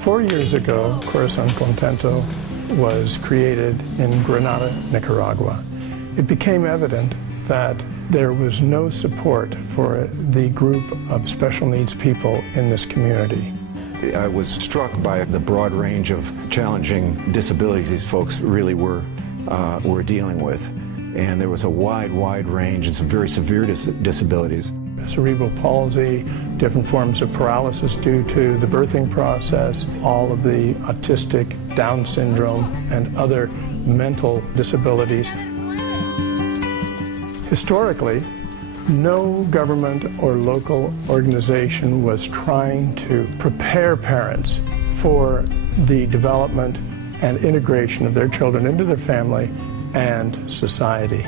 4 years ago, Corazón, Contento was created in Granada, Nicaragua. It became evident that there was no support for the group of special needs people in this community. I was struck by the broad range of challenging disabilities these folks really were dealing with. And there was a wide range of some very severe disabilities. Cerebral palsy, different forms of paralysis due to the birthing process, all of the autistic, Down syndrome, and other mental disabilities. Historically, no government or local organization was trying to prepare parents for the development and integration of their children into their family and society.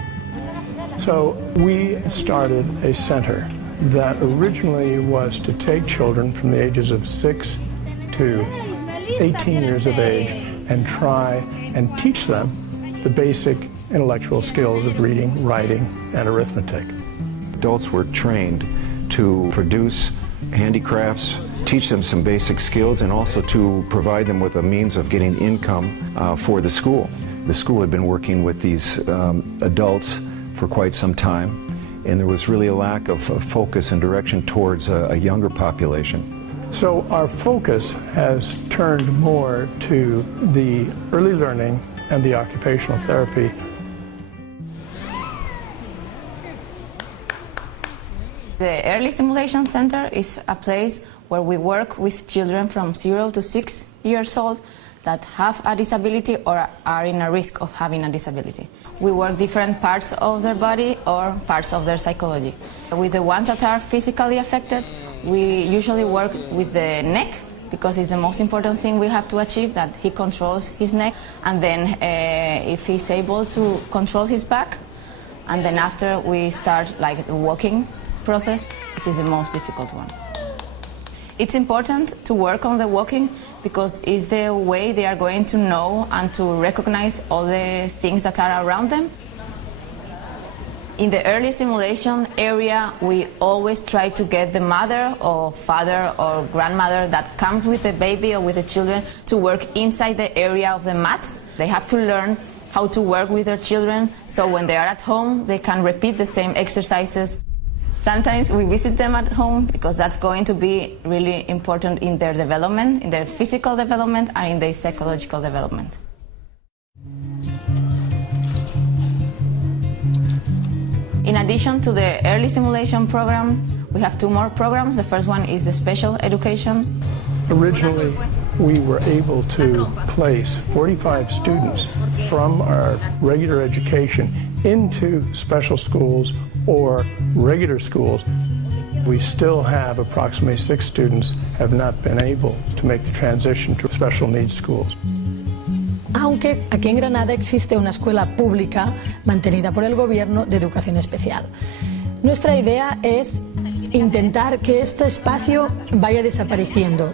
So we started a center that originally was to take children from the ages of 6 to 18 years of age and try and teach them the basic intellectual skills of reading, writing, and arithmetic. Adults were trained to produce handicrafts, teach them some basic skills, and also to provide them with a means of getting income for the school. The school had been working with these adults for quite some time, and there was really a lack of focus and direction towards a younger population. So our focus has turned more to the early learning and the occupational therapy. The Early Stimulation Center is a place where we work with children from 0 to 6 years old that have a disability or are in a risk of having a disability. We work different parts of their body or parts of their psychology. With the ones that are physically affected, we usually work with the neck because it's the most important thing we have to achieve, that he controls his neck, and then if he's able to control his back, and then after we start like the walking process, which is the most difficult one. It's important to work on the walking because it's the way they are going to know and to recognize all the things that are around them. In the early stimulation area, we always try to get the mother or father or grandmother that comes with the baby or with the children to work inside the area of the mats. They have to learn how to work with their children, so when they are at home, they can repeat the same exercises. Sometimes we visit them at home because that's going to be really important in their development, in their physical development and in their psychological development. In addition to the early stimulation program, we have 2 more programs. The first one is the special education. Originally, we were able to place 45 students from our regular education into special schools or regular schools. We still have approximately 6 students have not been able to make the transition to special needs schools. Aunque aquí en Granada existe una escuela pública mantenida por el gobierno de educación especial. Nuestra idea es intentar que este espacio vaya desapareciendo.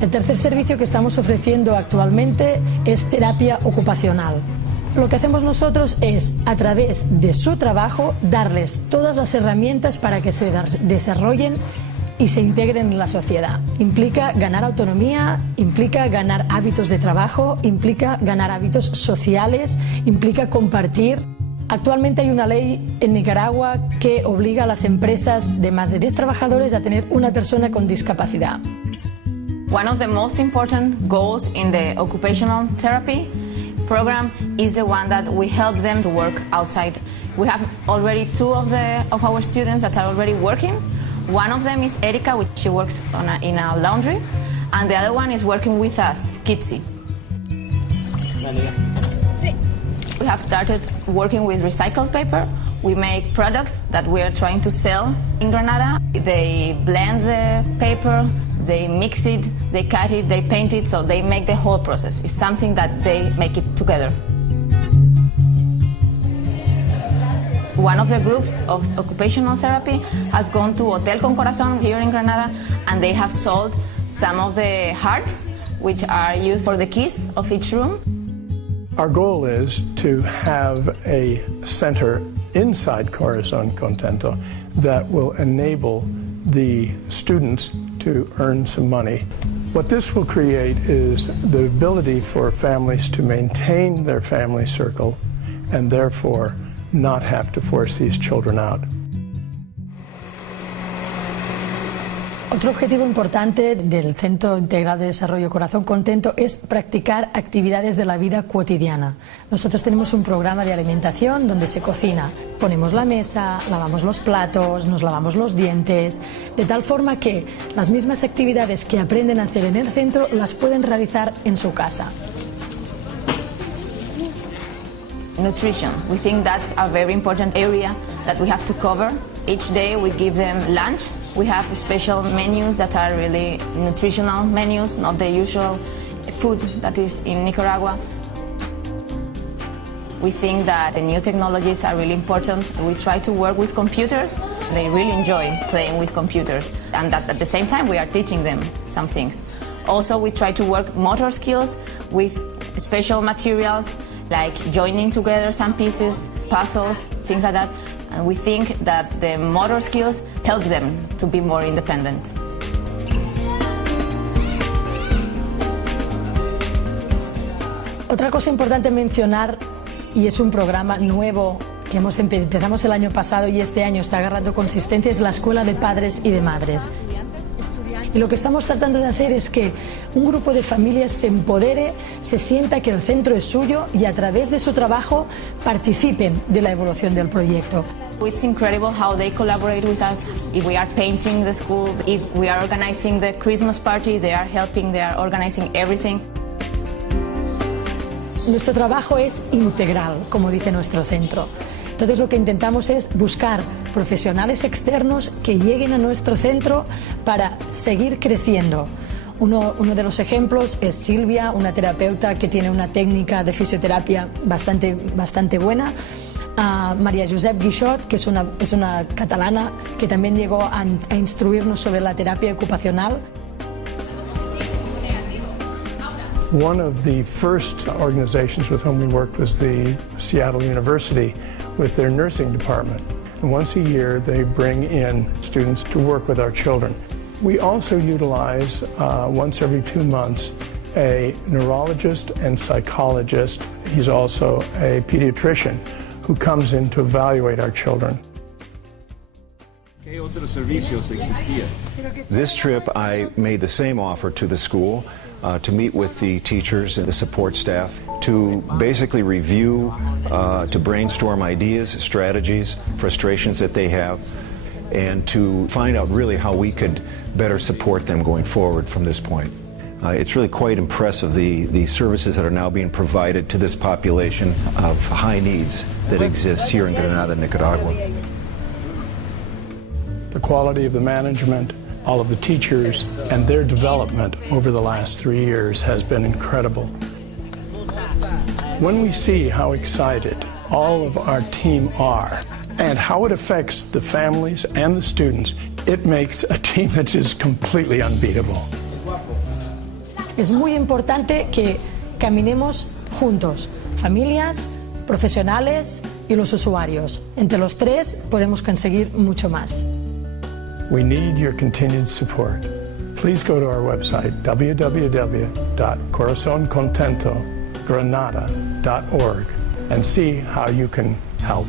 El tercer servicio que estamos ofreciendo actualmente es terapia ocupacional. Lo que hacemos nosotros es, a través de su trabajo, darles todas las herramientas para que se desarrollen y se integren en la sociedad. Implica ganar autonomía, implica ganar hábitos de trabajo, implica ganar hábitos sociales, implica compartir. Actualmente hay una ley en Nicaragua que obliga a las empresas de más de 10 trabajadores a tener una persona con discapacidad. One of the most important goals in the occupational therapy program is the one that we help them to work outside. We have already 2 of our students that are already working. One of them is Erika, which she works in a laundry, and the other one is working with us, Kitsi. We have started working with recycled paper. We make products that we are trying to sell in Granada. They blend the paper, they mix it, they cut it, they paint it, so they make the whole process. It's something that they make it together. One of the groups of occupational therapy has gone to Hotel con Corazón here in Granada, and they have sold some of the hearts which are used for the keys of each room. Our goal is to have a center inside Corazón Contento that will enable the students to earn some money. What this will create is the ability for families to maintain their family circle and therefore not have to force these children out. Otro objetivo importante del Centro Integral de Desarrollo Corazón Contento es practicar actividades de la vida cotidiana. Nosotros tenemos un programa de alimentación donde se cocina, ponemos la mesa, lavamos los platos, nos lavamos los dientes, de tal forma que las mismas actividades que aprenden a hacer en el centro las pueden realizar en su casa. Nutrition. We think that's a very important area that we have to cover. Each day we give them lunch. We have special menus that are really nutritional menus, not the usual food that is in Nicaragua. We think that the new technologies are really important. We try to work with computers. They really enjoy playing with computers, and that at the same time we are teaching them some things. Also, we try to work motor skills with special materials like joining together some pieces, puzzles, things like that. And we think that the motor skills help them to be more independent. Otra cosa importante mencionar, y es un programa nuevo que empezamos el año pasado y este año está agarrando consistencia, es la Escuela de Padres y de Madres. Y lo que estamos tratando de hacer es que un grupo de familias se empodere, se sienta que el centro es suyo y a través de su trabajo participen de la evolución del proyecto. It's incredible how they collaborate with us. If we are painting the school, if we are organizing the Christmas party, they are helping, they are organizing everything. Nuestro trabajo es integral, como dice nuestro centro. Entonces lo que intentamos es buscar profesionales externos que lleguen a nuestro centro para seguir creciendo. Uno de los ejemplos es Silvia, una terapeuta que tiene una técnica de fisioterapia bastante buena. María Josep Guixot, que es una catalana que también llegó a instruirnos sobre la terapia ocupacional. One of the first organizations with whom we worked was the Seattle University with their nursing department. And once a year they bring in students to work with our children. We also utilize once every 2 months a neurologist and psychologist. He's also a pediatrician who comes in to evaluate our children. This trip I made the same offer to the school to meet with the teachers and the support staff to basically review, to brainstorm ideas, strategies, frustrations that they have, and to find out really how we could better support them going forward from this point. It's really quite impressive, the services that are now being provided to this population of high needs that exists here in Granada, Nicaragua. The quality of the management, all of the teachers, and their development over the last 3 years has been incredible. When we see how excited all of our team are and how it affects the families and the students, it makes a team that is completely unbeatable. Es muy importante que caminemos juntos, familias, profesionales y los usuarios. Entre los tres podemos conseguir mucho más. We need your continued support. Please go to our website, www.corazoncontentogranada.org, and see how you can help.